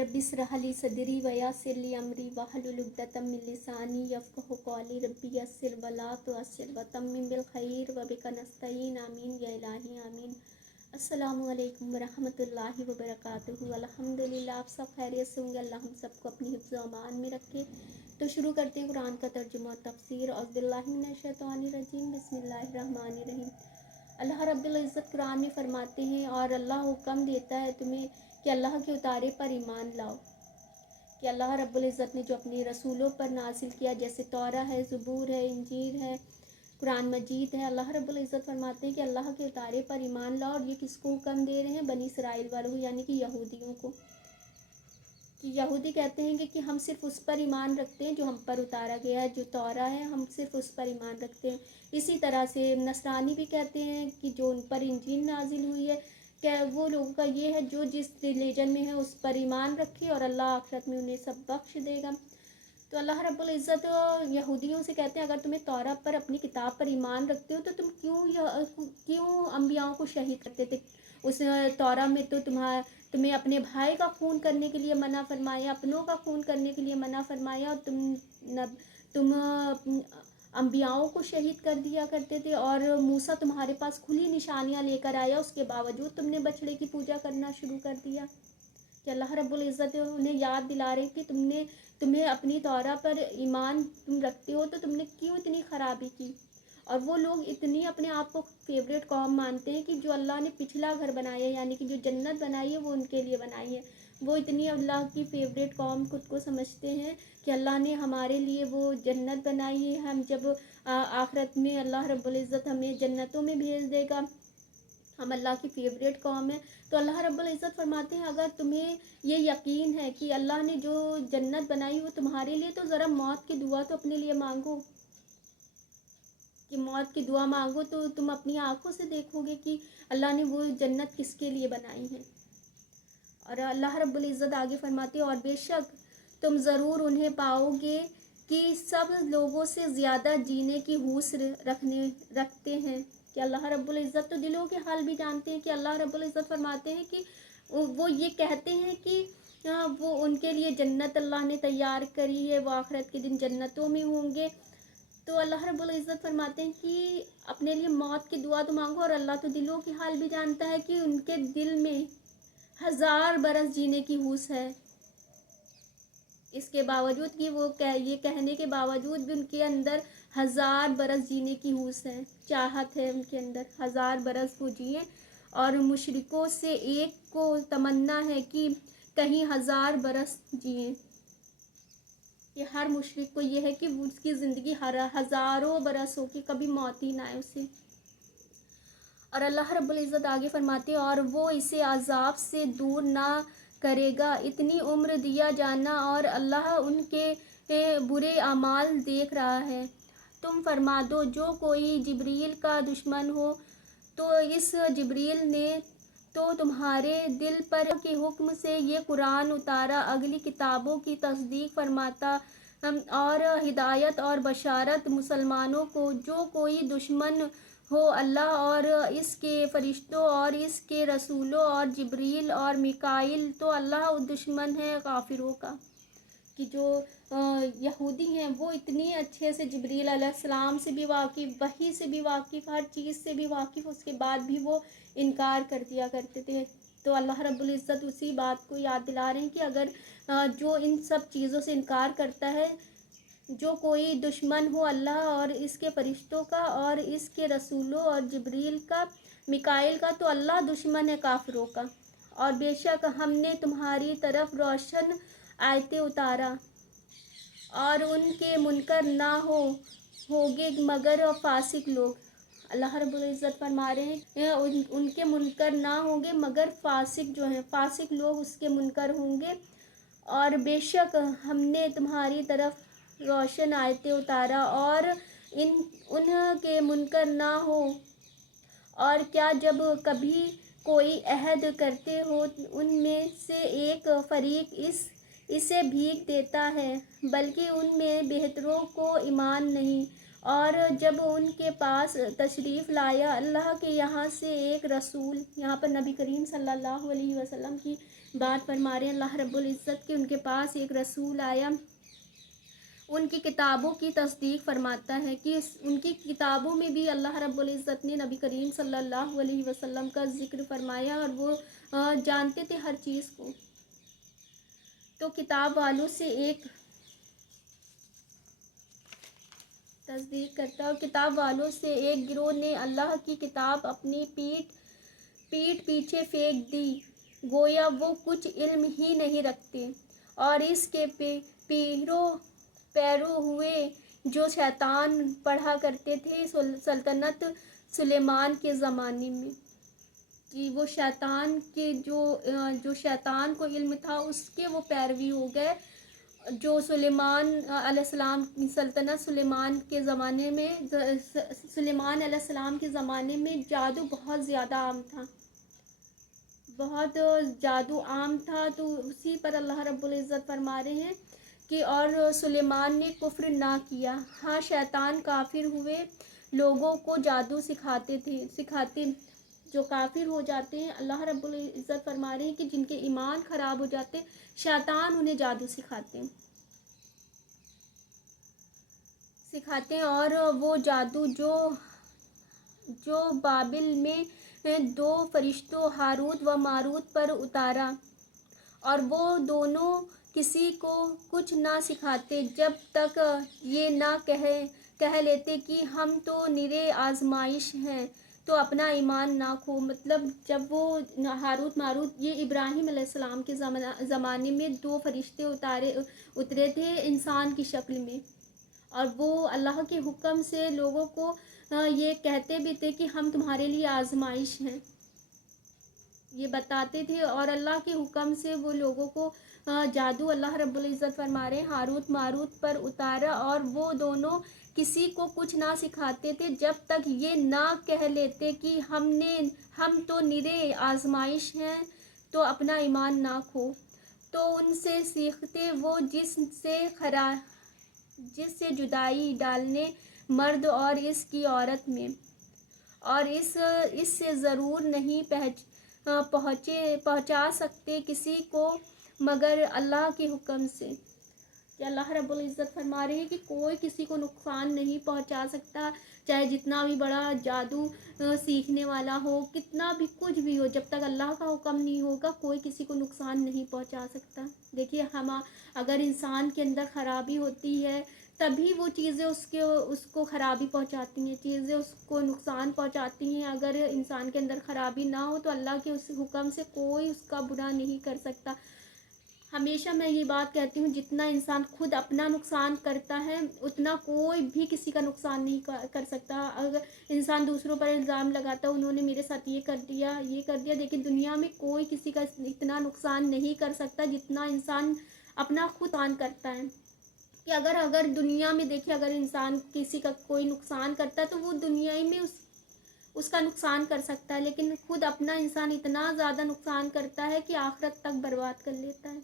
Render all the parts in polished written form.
Rabbi इश्रह ली सदरी वयस्सिर ली अमरी वहलुल उक़दतम मिन लिसानी यफ़क़हू क़ौली rabbi यस्सिर वला तुअस्सिर वतम्मिम बिल खैर व बिका नस्तईन आमीन या इलाही आमीन। अस्सलामु अलैकुम वरहमतुल्लाहि वबरकातुहू। अल्हम्दुलिल्लाह, आप सब खैरियत से होंगे। अल्लाह हम सबको अपनी हिफ्ज़ व अमान में रखे। तो शुरू करते हैं कुरान का तर्जुमा तफसीर। औज़ु बिल्लाहि मिनश शैतानिर रजीम, बिस्मिल्लाहिर रहमानिर रहीम। अल्लाह रब्बुल इज़्ज़त कुरान में फरमाते हैं, और अल्लाह हुक्म देता है तुम्हें कि अल्लाह के उतारे पर ईमान लाओ। कि अल्लाह रब्बुल इज़्ज़त ने जो अपने रसूलों पर नाजिल किया, जैसे तौरा है, ज़बूर है, इंजील है, कुरान मजीद है, अल्लाह रब्बुल इज़्ज़त फरमाते हैं कि अल्लाह के उतारे पर ईमान लाओ। और ये किसको हुक्म दे रहे हैं? बनी इसराइल वालों, यानी कि यहूदियों को। कि यहूदी कहते हैं कि हम सिर्फ़ उस पर ईमान रखते हैं जो हम पर उतारा गया है, जो तौरा है, हम सिर्फ़ उस पर ईमान रखते हैं। इसी तरह से नसरानी भी कहते हैं कि जो उन पर इंजील नाजिल हुई है, क्या वो लोगों का ये है जो जिस रिलीजन में है उस पर ईमान रखे, और अल्लाह आखिरत में उन्हें सब बख्श देगा। तो अल्लाह रब्बुल इज़्ज़त यहूदियों से कहते हैं, अगर तुम्हें तौरा पर, अपनी किताब पर ईमान रखते हो, तो तुम क्यों अम्बियाओं को शहीद करते थे? उस तौरा में तो तुम्हें अपने भाई का खून करने के लिए मना फरमाया, अपनों का खून करने के लिए मना फरमाया, और तुम अम्बियाओं को शहीद कर दिया करते थे। और मूसा तुम्हारे पास खुली निशानियां लेकर आया, उसके बावजूद तुमने बछड़े की पूजा करना शुरू कर दिया। कि अल्लाह रब्बुल इज़्ज़त उन्हें याद दिला रहे कि तुम्हें अपनी तौरा पर ईमान तुम रखते हो, तो तुमने क्यों इतनी ख़राबी की। और वो लोग इतनी अपने आप को फेवरेट कौम मानते हैं कि जो अल्लाह ने पिछला घर बनाया है, यानी कि जो जन्नत बनाई है, वो उनके लिए बनाई है। वो इतनी अल्लाह की फेवरेट कौम खुद को समझते हैं कि अल्लाह ने हमारे लिए वो जन्नत बनाई है। हम जब आखिरत में अल्लाह रब्बुल इज़्ज़त हमें जन्नतों में भेज देगा, हम अल्लाह की फ़ेवरेट कौम है। तो अल्लाह रब्बुल इज़्ज़त फरमाते हैं, अगर तुम्हें ये यकीन है कि अल्लाह ने जो जन्नत बनाई वो तुम्हारे लिए, तो ज़रा मौत की दुआ तो अपने लिए मांगो। कि मौत की दुआ मांगो तो तुम अपनी आंखों से देखोगे कि अल्लाह ने वो जन्नत किसके लिए बनाई है। और अल्लाह रब्बुल इज़्ज़त आगे फरमाते हैं, और बेशक तुम ज़रूर उन्हें पाओगे कि सब लोगों से ज़्यादा जीने की हूस रखते हैं। कि अल्लाह रब्बुल इज़्ज़त तो दिलों के हाल भी जानते हैं। कि अल्लाह रब्बुल इज़्ज़त फरमाते हैं कि वो ये कहते हैं कि वो उनके लिए जन्नत अल्लाह ने तैयार करी है, वो आखिरत के दिन जन्नतों में होंगे। तो अल्लाह रब्बुल इज़्ज़त फरमाते हैं कि अपने लिए मौत की दुआ तो मांगो, और अल्लाह तो दिलों की हाल भी जानता है कि उनके दिल में 1000 बरस जीने की हूस है। इसके बावजूद कि वो ये कहने के बावजूद भी उनके अंदर 1000 बरस जीने की हूस है, चाहत है उनके अंदर 1000 बरस वो जिए। और मुशरिकों से एक को तमन्ना है कि कहीं 1000 बरस जिए। ये हर मुशरिक को ये है कि उसकी ज़िंदगी हज़ारों बरस हो, कि कभी मौत ही ना आए उसे। और अल्लाह रब्बुल इज़्ज़त आगे फरमाते हैं, और वो इसे अज़ाब से दूर ना करेगा, इतनी उम्र दिया जाना, और अल्लाह उनके बुरे अमाल देख रहा है। तुम फरमा दो, जो कोई जिब्रील का दुश्मन हो, तो इस जिब्रील ने तो तुम्हारे दिल पर के हुक्म से ये कुरान उतारा, अगली किताबों की तस्दीक फरमाता और हिदायत और बशारत मुसलमानों को। जो कोई दुश्मन हो अल्लाह और इसके फरिश्तों और इसके रसूलों और जिब्रील और मिकाइल, तो अल्लाह दुश्मन है काफिरों का। कि जो यहूदी हैं वो इतनी अच्छे से जिब्रील अलैहिस्सलाम से भी वाकिफ़, वही से भी वाकिफ़, हर चीज़ से भी वाकिफ़, उसके बाद भी वो इनकार कर दिया करते थे। तो अल्लाह रब्बुल इज़्ज़त उसी बात को याद दिला रहे हैं कि अगर जो इन सब चीज़ों से इनकार करता है, जो कोई दुश्मन हो अल्लाह और इसके फरिश्तों का और इसके रसूलों और जिब्रील का, मिकाइल का, तो अल्लाह दुश्मन है काफिरों का। और बेशक हमने तुम्हारी तरफ रोशन आयतें उतारा, और उनके मुनकर ना होगे मगर फासिक लोग। अल्लाह रब्बुल इज़्ज़त फरमा रहे हैं उनके मुनकर ना होंगे मगर फासिक जो हैं, फासिक लोग उसके मुनकर होंगे। और बेशक हमने तुम्हारी तरफ रोशन आयतें उतारा, और उनके मुनकर ना हो। और क्या जब कभी कोई अहद करते हो उनमें से एक फरीक इसे भीग देता है, बल्कि उनमें बेहतरों को ईमान नहीं। और जब उनके पास तशरीफ़ लाया अल्लाह के यहाँ से एक रसूल, यहाँ पर नबी करीम सल्लल्लाहु अलैहि वसल्लम की बात फरमा रहे हैं अल्लाह रब्बुल इज़्ज़त के उनके पास एक रसूल आया, उनकी किताबों की तस्दीक फरमाता है कि उनकी किताबों में भी अल्लाह रब्बुल इज़्ज़त ने नबी करीम सल्लल्लाहु अलैहि वसल्लम का ज़िक्र फरमाया और वो जानते थे हर चीज़ को। तो किताब वालों से एक तस्दीक करता है और किताब वालों से एक गिरोह ने अल्लाह की किताब अपनी पीठ पीछे फेंक दी, गोया वो कुछ इल्म ही नहीं रखते, और इसके पैरों हुए जो शैतान पढ़ा करते थे सल्तनत सुलेमान के ज़माने में, कि वो शैतान के जो शैतान को इल्म था उसके वो पैरवी हो गए। जो सुलेमान अलैहिस्सलाम सल्तनत सुलेमान के ज़माने में सुलेमान अलैहिस्सलाम के ज़माने में जादू बहुत ज़्यादा आम था, बहुत जादू आम था। तो उसी पर अल्लाह रब्बुल इज़्ज़त फरमा रहे हैं कि और सुलेमान ने कुफ्र ना किया। हाँ, शैतान काफिर हुए लोगों को जादू सिखाते जो काफिर हो जाते हैं, अल्लाह रब्बुल इज़्ज़त फरमा रहे हैं कि जिनके ईमान ख़राब हो जाते हैं, शैतान उन्हें जादू सिखाते हैं। और वो जादू जो बाबिल में 2 फरिश्तों हारूत व मारूत पर उतारा, और वो दोनों किसी को कुछ ना सिखाते जब तक ये ना कह लेते कि हम तो निरे आजमाइश हैं, तो अपना ईमान ना खो। मतलब जब वो हारूत मारूत, ये इब्राहिम अलैहिस्सलाम के ज़माने में 2 फरिश्ते उतरे थे इंसान की शक्ल में, और वो अल्लाह के हुक्म से लोगों को ये कहते भी थे कि हम तुम्हारे लिए आजमाइश हैं, ये बताते थे। और अल्लाह के हुक्म से वो लोगों को जादू अल्लाह रब्बुल इज़्ज़त फरमा रहे हारूत मारूत पर उतारा, और वो दोनों किसी को कुछ ना सिखाते थे जब तक ये ना कह लेते कि हम तो निरे आजमाइश हैं, तो अपना ईमान ना खो। तो उनसे सीखते वो जिससे जुदाई डालने मर्द और इसकी औरत में, और इससे ज़रूर नहीं पहुँचा सकते किसी को मगर अल्लाह के हुक्म से। कि अल्लाह रब्बुल इज़्ज़त फरमा रहे हैं कि कोई किसी को नुकसान नहीं पहुँचा सकता, चाहे जितना भी बड़ा जादू सीखने वाला हो, कितना भी कुछ भी हो, जब तक अल्लाह का हुक्म नहीं होगा कोई किसी को नुकसान नहीं पहुँचा सकता। देखिए, अगर इंसान के अंदर ख़राबी होती है तभी वो चीज़ें उसको ख़राबी पहुंचाती हैं, चीज़ें उसको नुकसान पहुंचाती हैं। अगर इंसान के अंदर ख़राबी ना हो तो अल्लाह के उस हुक्म से कोई उसका बुरा नहीं कर सकता। हमेशा मैं ये बात कहती हूँ, जितना इंसान खुद अपना नुकसान करता है उतना कोई भी किसी का नुकसान नहीं कर सकता। अगर इंसान दूसरों पर इल्ज़ाम लगाता है, उन्होंने मेरे साथ ये कर दिया, लेकिन दुनिया में कोई किसी का इतना नुकसान नहीं कर सकता जितना इंसान अपना खुद नुकसान करता है। कि अगर दुनिया में देखिए, अगर इंसान किसी का कोई नुकसान करता है तो वो दुनिया ही में उसका नुकसान कर सकता है, लेकिन खुद अपना इंसान इतना ज़्यादा नुकसान करता है कि आखिरत तक बर्बाद कर लेता है।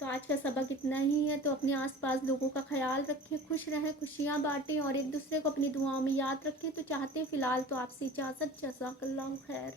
तो आज का सबक इतना ही है। तो अपने आसपास लोगों का ख्याल रखें, खुश रहें, खुशियाँ बांटें और एक दूसरे को अपनी दुआओं में याद रखें। तो चाहते हैं फ़िलहाल तो आपसे इजाज़त। जज़ाकल्लाहु खैर।